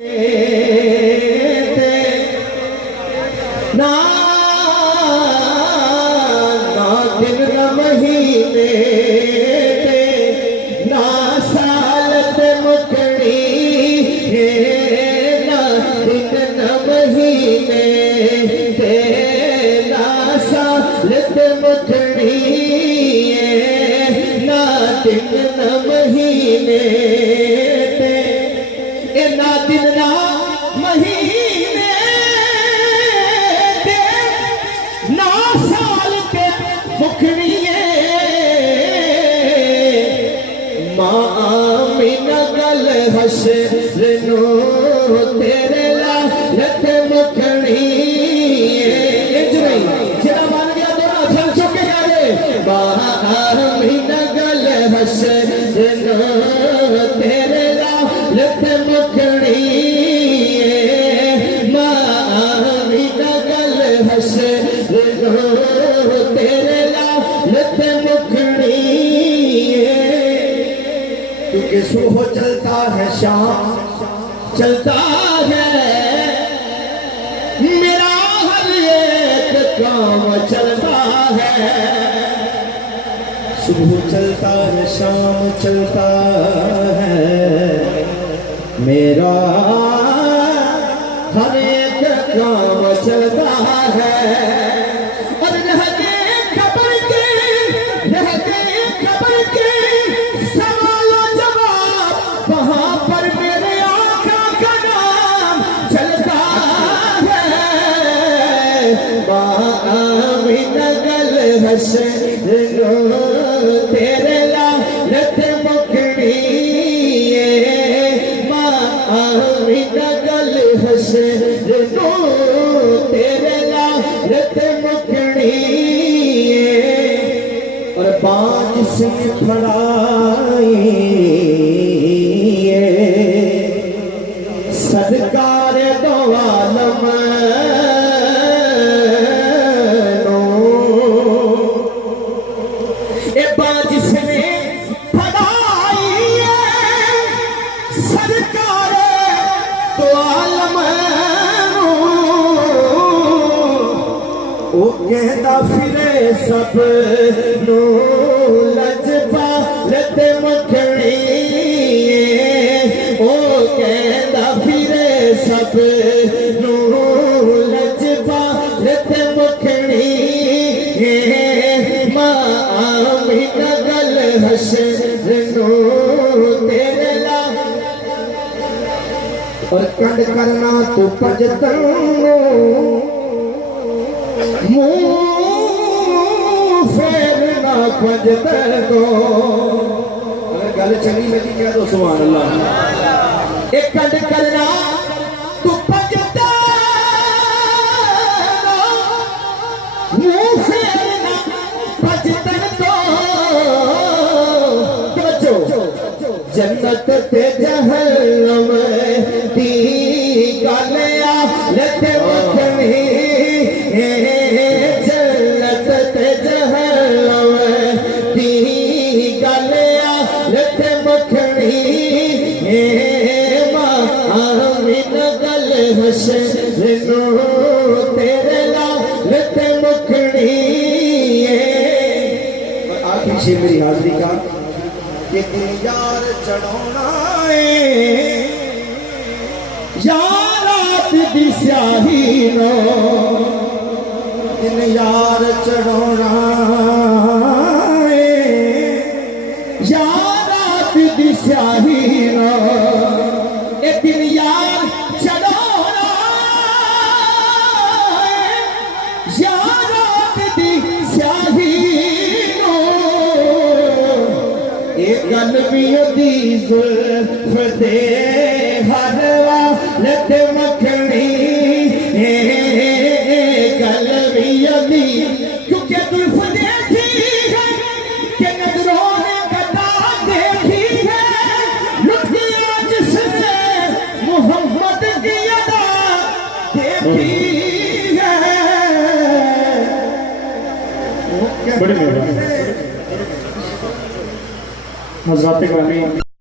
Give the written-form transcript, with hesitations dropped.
نہ دن نہ مہینے نہ سال تے مکڑی نہ دن نہ مہینے نہ سال تے مکڑی نہ دن نہ مہینے نہ دن نہ مہینے نہ سال تے مکھڑیے ماں آمینہ گل حشر نو تیرے لالت مکھڑیے جڑا بن گیا دونوں ہتھ چک کے کہہ دے ماں آمینہ گل حشر نو تیرے لالت مکھڑیے ماں آمینہ گل حشر تیرے لالت مکھڑیے کیونکہ صبح چلتا ہے شام چلتا ہے میرا ہر ایک کام چلتا ہے صبح چلتا ہے شام چلتا ہے میرا ہر ایک کام چلتا ہے اور رہتے خبر کے سوال و جواب وہاں پر میرے آقا کا نام چلتا ہے ماں آمینہ گل حشر نو تیرے لالت مکھڑیے ماں آمینہ گل حشر نو تیرے لالت مکھڑیے اور بانج سے پھڑائی سرکار دو عالم نو اے بانج سے پھڑائی سرکار دو عالم نو او کہتا پھرے سب نو لجپالت مکھڑیے او کہتا پھرے سب نو لجپالت مکھڑیے ماں آمینہ گل حشر نو تیرے اور کنڈ کرنا تو پجتن منہ پھیرنا پجتن کو اگر گل چلی لگی کہہ دو سبحان اللہ ایک کنڈ کرنا تو پجتن منہ پھیرنا پجتن کو جنت تے جہنم دی گل آلت مکھڑی جنت تے جہنم دی گل آلت مکھڑی ماں آمینہ گل حشر نو تیرے لالت مکھڑی آخری شیر میری حاضری کا کہ دن یار چڑھونا ہے یارات دی سیاہی نو دن یار چڑھونا ہے یارات دی سیاہی نو اے دن یار چڑھونا ہے یارات دی سیاہی قلبی عزیز فتح ہر والت مکھڑی قلبی عزیز کیونکہ زلف دیکھی ہے کہ نظروں نے قطع دیکھی ہے لطفی جس سے محمد کی ادا دیکھی ہے بڑی مہربانی حضرات گرامی